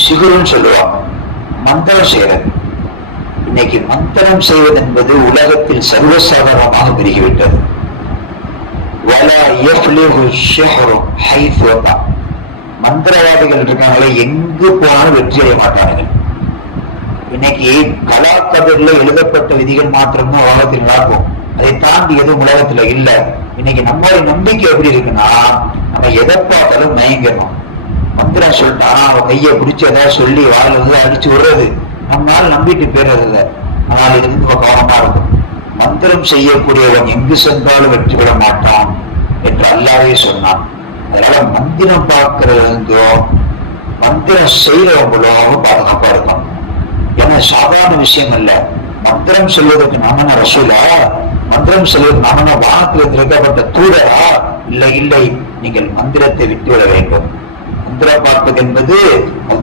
சிகுருன்னு சொல்லுவாங்க மந்திரம் செய்யறது இன்னைக்கு மந்திரம் செய்வது என்பது உலகத்தில் சர்வசாதாரணமாக பெருகிவிட்டது. மந்திரவாதிகள் இருக்காங்களே எங்கு போனாலும் வெற்றி அடைய மாட்டார்கள். இன்னைக்கு கலாக்கதிரில் எழுதப்பட்ட விதிகள் மாத்திரம்தான் உலகத்தில் நடக்கும். அதை தாண்டி எதுவும் உலகத்துல இல்லை. இன்னைக்கு நம்மளுடைய நம்பிக்கை எப்படி இருக்குன்னா நம்ம எதை பார்த்தாலும் மயங்கணும். மந்திரம் சொல்லிட்டான் அவன் கையை பிடிச்சி ஏதாவது சொல்லி வாயில வந்து அடிச்சு விடுறது. நம்மளால நம்பிட்டு போயிடுறது இல்லை ஆனால் இது ரொம்ப கவனமா இருக்கும் மந்திரம் செய்யக்கூடியவன் எங்கு சென்றாலும் வெற்றி பெற மாட்டான் என்று அல்லாவே சொன்னான். அதனால மந்திரம் பார்க்கறதோ மந்திரம் செய்யறவங்களோ பாதுகாப்பா இருக்கும் ஏன்னா சாதாரண விஷயம் அல்ல. மந்திரம் சொல்வதற்கு நாமன ரசூலா? மந்திரம் சொல்வதற்கு நாமன வானத்தில் திறக்கப்பட்ட தூதரா? இல்லை இல்லை. நீங்கள் மந்திரத்தை விட்டுவிட வேண்டும். மந்திரம் என்பது